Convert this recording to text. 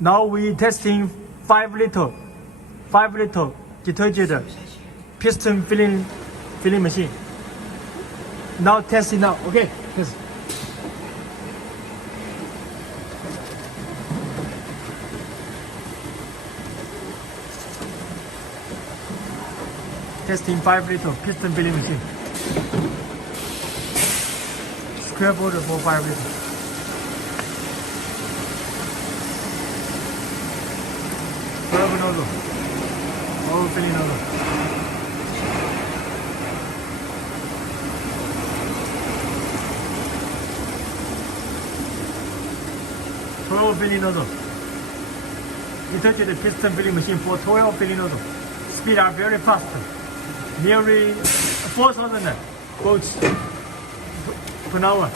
Now we testing 5 liter detergent piston filling machine. Now testing now. Okay. Test. Testing 5 liter piston filling machine. Square border for 5 liter. Curve nozzle. All filling nozzle. filling nozzle. Detergent piston filling machine for 12 filling nozzle. Speed are very fast. Nearly 4,000 volts per hour.